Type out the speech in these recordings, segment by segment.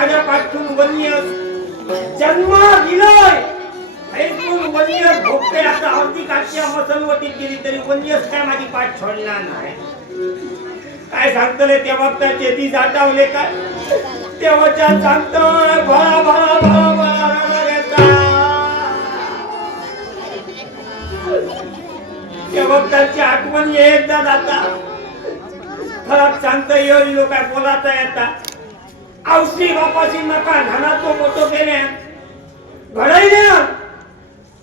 माझ्या पाठून वन्य. जन्म दिलोय ऐकून वन्य भोगते आता अगदी काठच्या मसलवटीत गेली तरी वन्यस काय माझी पाठ सोडणार नाही. काय सांगतले तेव्हा त्याचे चेती जाटावले काय तेव्हाच्या सांगत भा भा भा भरा तेव्हा त्याची आठवण एकदा जाता. फरक सांगता येईल काय बोलाता येता औषधी बापाची नका नाना तो मोठो केले. घडाई ना.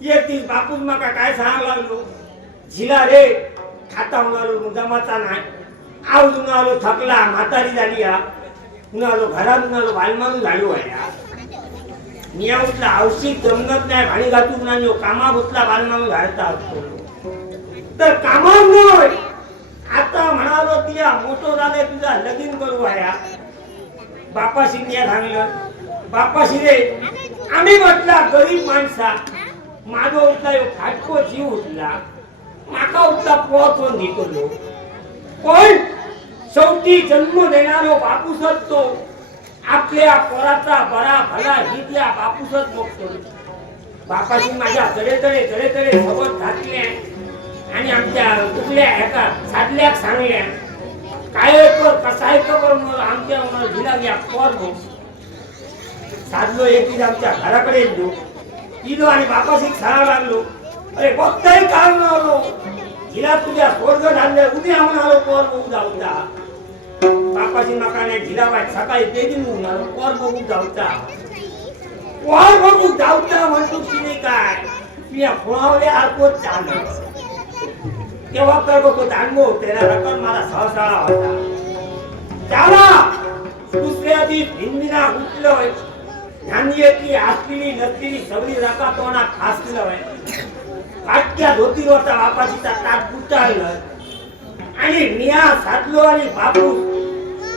एक दिस बापूच मका काय सांगा लागलो? झिला रे खाता होणार जमाचा नाही. आव आलो थकला म्हातारी झाली या. उन्हालो घरात उन्हालो बालमानू झालो आहे मिया उठला औषधी जमत नाही भाणी घातून नाही कामा घुतला बालमानू घालता असतो. तर कामा आता म्हणालो तिया मोठो झालाय तुझा लगीन करू आया. बापा शिंग्या सांगलं बापा शिरे आम्ही म्हटला गरीब माणसा माझा उठला फाटको जीव उठला. माका उठला पोहोचून घेतलो पण शेवटी जन्म देणारो बापूसच तो आपल्या पोराचा बरा भला ही त्या बापूसच बघतो बापाशी माझ्या तरे तरे तरे तरे सोबत घातले आणि आमच्या कुठल्या एका साधल्याक सांगल्या. काय कर कसाय कर मग आमच्या मग दिला घ्या पोर मग साधलो एक दिवस आमच्या घराकडे येलो इलो आणि बापाशी सांगा लागलो अरे बघताही काम नव्हतो हिला तुझ्या स्वर्ग झाले उद्या म्हणालो पोर बघू जाऊचा बापाशी नका नाही हिला वाट सकाळी बेगीन म्हणालो पोर बघू जाऊचा पोर बघू जाऊचा म्हणतो तिने काय मी फुळावले आरपोत चाललो तेव्हा तर बघतो दांडगो त्याला रक्कम मला सहसाळा होता त्याला दुसऱ्या दिवस हिंदीना उठलोय धान्याची असलेली नसलेली सगळी रका तोंडात फासलोय काटक्या धोतीवरचा बापाची ताट गुटाळलं आणि मिया साधलो आणि बापू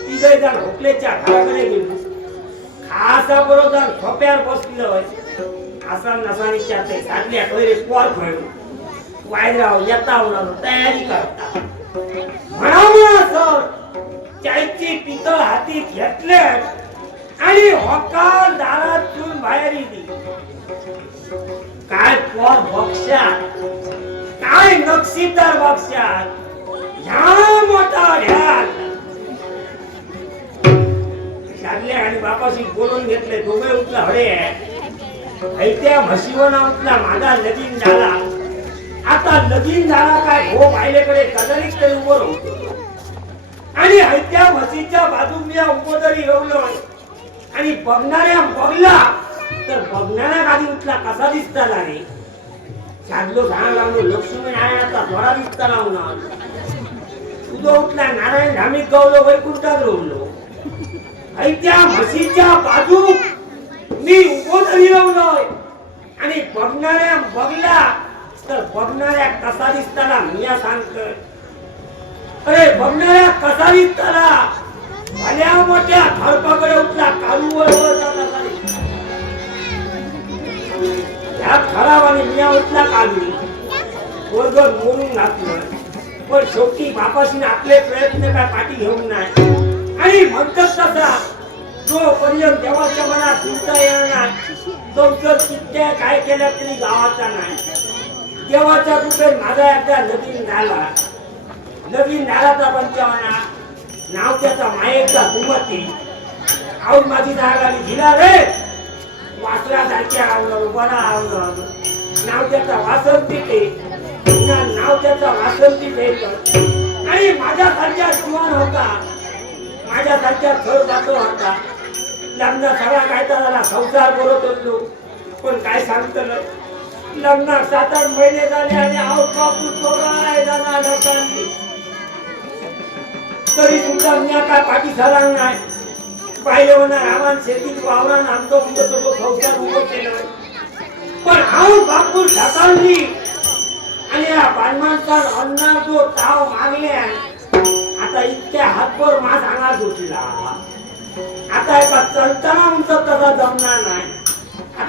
तिघे जण होकलेच्या घराकडे गेलो खासा बरोबर झोप्यावर बसलोय असा नसानीच्या ते साधल्या पहिले पोर खेळलो वायराव येता म्हणालो तयारी करता. म्हणा सर त्याची पितळ हाती घेतले आणि होकार दारातून बाहेर येली काय पोर बक्षात? काय नक्षीदार बक्षात? ह्या मोठा ढ्यात शारले आणि बापाशी बोलून घेतले दोघे उठला हडे. ऐत्या म्हशीवना उठला माझा लगीन झाला. आता लगीन झाला काय हो बायलेकडे कदरीत ते उभं होतो आणि ऐत्या म्हशीच्या बाजून मी उपदरी जरी आणि बघणाऱ्या बघला तर बघणाऱ्या गाडी उठला कसा दिसता रे साधलो झाला लागलो लक्ष्मी नारायणाचा थोडा दिसता लावणार तुझं उठला नारायण धामीत गवलो वैकुंठात रोवलो ऐत्या म्हशीच्या बाजू मी उभं तरी आणि बघणाऱ्या बघला तर बघणाऱ्या कसा दिसताना मिया सांगतोय. अरे बघणाऱ्या कसा दिसताना भल्या मोठ्या खडपाकडे उठला कालूवर वळता कसा खराब आणि मिया उठला कालू. वर्ग मोडून घातलं. पण शेवटी बापाशी आपले प्रयत्न काय पाठी घेऊन नाही? आणि म्हणतात तसा जोपर्यंत देवाच्या मनात चिंता येणार नाही तो जर चित्त्या काय केलं तरी गावाचा नाही. देवाचा रुपये माझा एकदा नवीन नाला. नवीन झालाचा पंचावना नाव त्याचा मायेचा दुमती आऊन माझी जागा झिला रे. वासरासारख्या आवलं बरा आवलं नाव त्याचा वासन तिथे पुन्हा नाव त्याचा वासन पेट आणि माझ्यासारख्या जुवान होता. माझ्यासारख्या थर जातो होता. लग्न सगळा काय तर झाला संसार बोलत होतो. पण काय सांगतलं? लग्नात सात आठ महिने झाले आणि आऊ बापू चोराय जाणार तरी सुद्धा मी काय पाठी झाला नाही. पाहिलं म्हणा रामान शेतीत वावरा आमचं उभं तो संसार उभं केलं पण आऊट बापू ढकलली आणि या बालमानचा अन्ना जो ताव मागले आता इतक्या हातभर माझ अंगात उठला आता एका चलताना आमचं तसा जमणार नाही.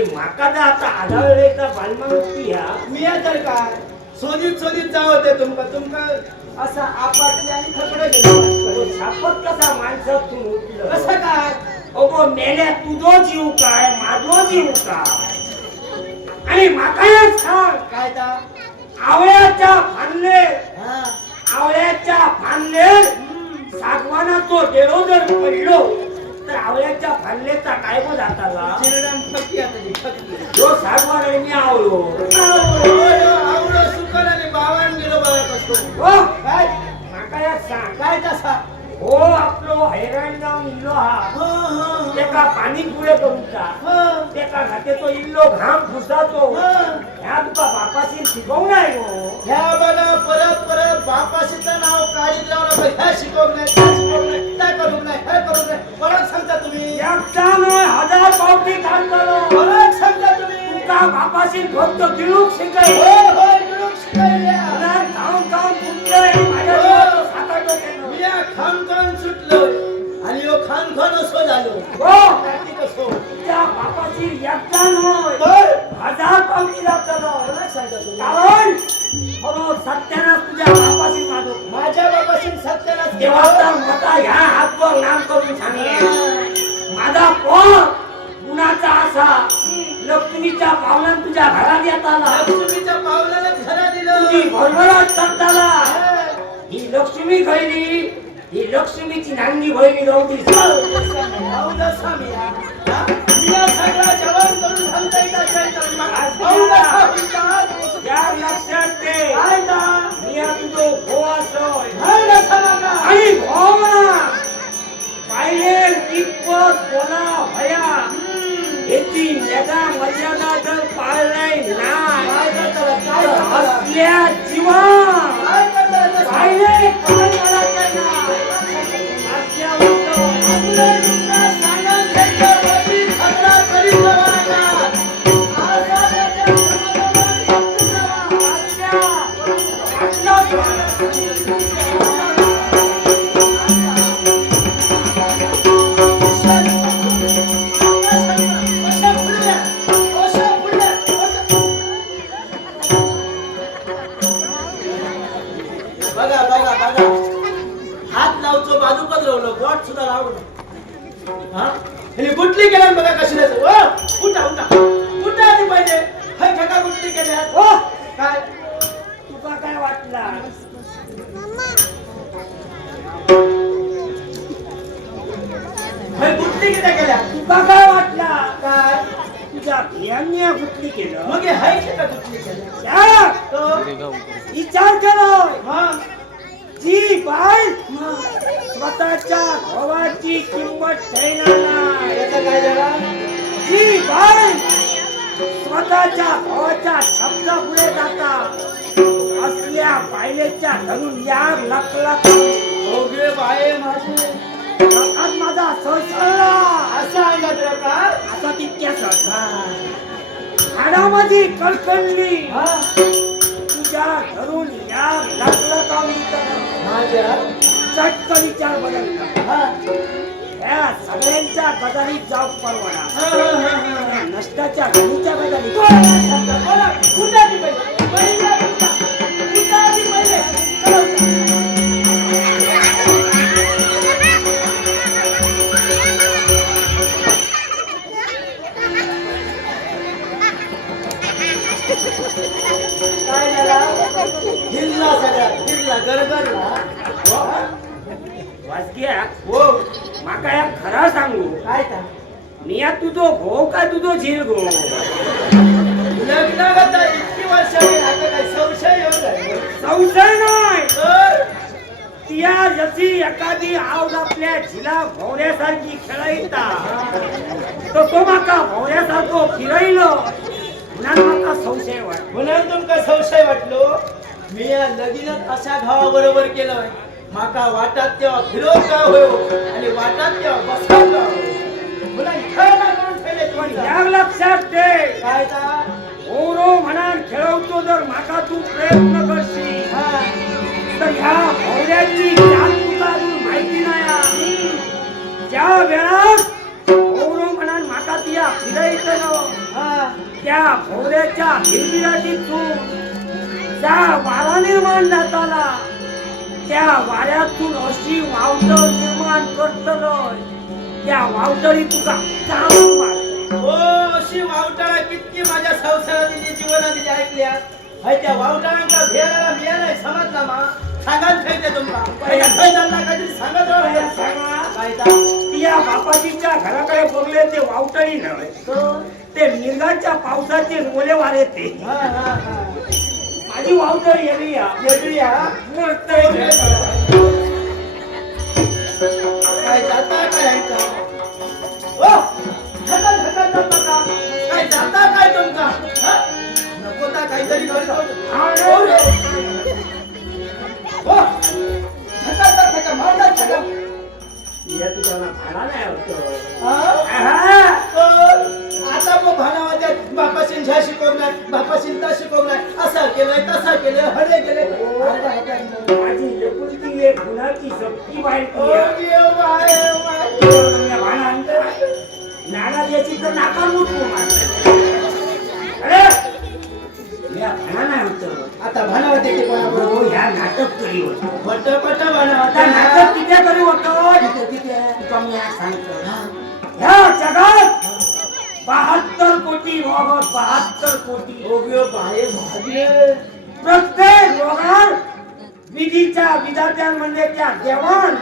म्हणजे माका तर आता का बालमानुसकी ह्या मी तर काय? सोनीत सोनीत जावं होते तुमका. तुमका असा आपटले आणि गेले सापत कसा माणसातून उठलं कसं काय? अगो मेल्या तुझो जीव काय माझो जीव काय? आणि माका सांग. काय ता? आवळ्याच्या फानले आवळ्याच्या फानले सागवानाचो देरो जर पडलो तर आवळ्याच्या फानलेचा काय मग जाताला चिरडम फकी आता ती फकी सागवान आणि मी आवळो. आवडं सुकन आणि बावण गेलो बघत असतो. हो? काय? माका एक सांग. काय तसा? हो आपलो हैराण जाऊन इल्लो हा. हो हो तेका पाणी पुढे करूचा हो. तेका घाते तो इल्लो घाम फुसाचो हो. ह्या तुका बापाशी शिकवू नाही हो. ह्या बघा परत परत बापाशीचं नाव काढीत राहू नका ह्या शिकवू नाही त्या शिकवू नाही त्या करू नाही हे करू नाही परत सांगता तुम्ही एकट्यानं हजार पावटी घालतलो परत सांगता तुम्ही तुका बापाशी फक्त गिळूक शिकाय होय होय मिळून शिकायल्या खाऊन खाऊन तुमच्या माझ्या जीवाचं साकाटो केलं. मी या खान खान खान असो झालो. हो. कसो तुझ्या बापाशी एकट्यान होय. तर हजार पावटी लागतलो परत सांगता तुम्ही. कारण खरो सत्यानं तुझ्या बापाशी माझो माझ्या मता ह्या हातवर नाम करून सांगे माझा पोर गुणाचा असा. लक्ष्मीच्या पावलान तुझ्या घरात येत आला लक्ष्मीच्या पावलाला घरा तुझी दिलं भरभराट करत आला ही लक्ष्मी खैरी ही लक्ष्मीची नांगी बहिणी गौरी पावलं स्वामी हा. हा? मी भावाची किंमत ठेवणार नाही याचं काय झाला? जी बाय स्वतःच्या भावाच्या शब्द पुढे जाता. असल्या पायलेच्या धरून या लक लक ओगे बाये माझे. लकात माझा सळसळला. असा अंगात प्रकार? आता तितक्याच हाडामध्ये कळकळली हा. तुझ्या धरून या लक लकावली चटकन विचार बदलला हा. सगळ्यांच्या गदारीत जाऊ. या नष्टाच्या घडीच्या गदारीत काय झाला? हिरला सगळा हिरला गरगरला. हो? वाजक्या हो. माका या खरा सांगू. काय का मी या तुझो भो काय तुझो झील गो? लग्न आता इतकी वर्ष आता काय संशय येऊन राहिलो. संशय नाही. तर? तिया जशी एखादी आवड आपल्या झिला भोवऱ्यासारखी खेळायता तर तो माका भोवऱ्यासारखो फिरयलो. म्हणून संशय वाट म्हणून तुमका संशय वाटलो मी या लगीनात अशा भावाबरोबर केलं माका वाटात तेव्हा फिरो का होयो आणि वाटात तेव्हा बसा का होयो म्हणून खेळ ना करून ठेवले तुमचा. या लक्षात काय? ओरो म्हणान खेळवतो जर माका तू प्रयत्न करशील हा. तर ह्या भोवऱ्याची जात तुला माहिती नाही. ज्या वेळात त्या भोवऱ्याच्या हिरविराटीतून त्या वारा निर्माण जाताना त्या वाऱ्यातून अशी वावटळ निर्माण करतलोय त्या वावटळी तुका मारते. ओ अशी वावटाळा कितकी माझ्या संसारात दिली जीवनात दिली ऐकल्या. हाय त्या वावटाळांका भेटायला मिळालाय समजला मा. सांगाल ठेवते तुमका खय चालला काहीतरी सांगत राहा सांगा. या बापाजीच्या घराकडे बघले ते वावटळी नव्हे तो? मिरगाच्या पावसाचे ओले वारे ते. हा, हा, हा. माझी वावटळी येली या येडूया. मरतंय. काय जाता काय ओ! काय जाता काय तुमका हा? नको ता काहीतरी अरे, ओ या तुझ्याला भाडा नाही होत. हा. आता मग भानावाच्या बापाशीन झ्या शिकवलाय बापाशीन ता शिकवलाय. असं केलंय तसं केलंय हडे बापरे. माझी एकुलती एक गुणाची. नाना तर नाका अरे या भाना नाही होत आता कोणाबरोबर ह्या नाटक करी होत. पट नाटक किती करी होत? आज सांगतो. ह्या जगात बहात्तर कोटी रोग बहात्तर कोटी ओगियो बाहे भाजले प्रत्येक रोगात विधीच्या विधात्यांमध्ये त्या देवान.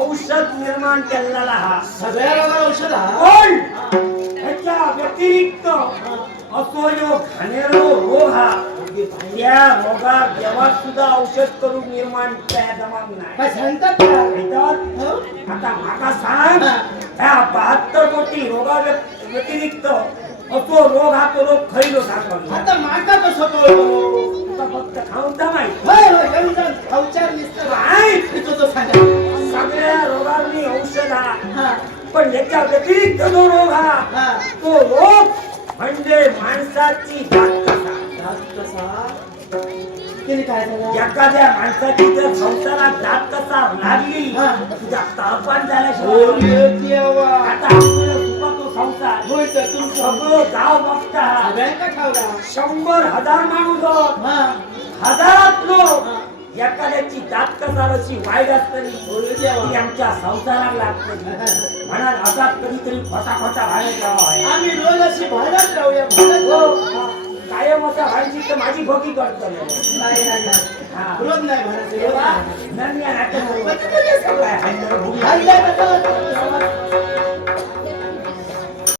औषध निर्माण केलेला हा. सगळ्या रोगाला औषध पण ह्याच्या व्यतिरिक्त असो जो घाणेरडो रोग हा. त्या रोगात देवात सुद्धा औषध करून निर्माण त्या नाही. सांगतात हो? आता माका सांग ह्या बहात्तर कोटी रोगा व्यतिरिक्त असो रोग हा तो रोग खैलो सांगतो आता माका कसं तुका फक्त खाऊन माहिती. होय होय येऊन जा. खाऊचार निसतं. काय मी तुझं सांगा. सगळ्या रोगांनी औषध हा. पण याच्या व्यतिरिक्त जो रोग हा तो रोग म्हणजे माणसाची दात कसा तिने काय झालं एखाद्या माणसाची जर संसारात जात कसा लागली. तुझ्या तापान झाल्याशिवाय आता आपल्याला तो संसार होय तर तुमचं सगळं गाव बघता सगळ्यांका ठावला शंभर हजार माणूस आहोत. हजारात लोक एखाद्याची जात कसा अशी वाईट असतली ती आमच्या संसाराला लागते म्हणा असा कधीतरी खोटा बाहेर जावा आहे आम्ही रोज अशी भांडत राहूया भांडत हो. राहू. कायम असा व्हायची तर माझी भोगी करतो नाही नाही नाही. हा. रोज नाही रोज. नन्या काय भोगी. हाय.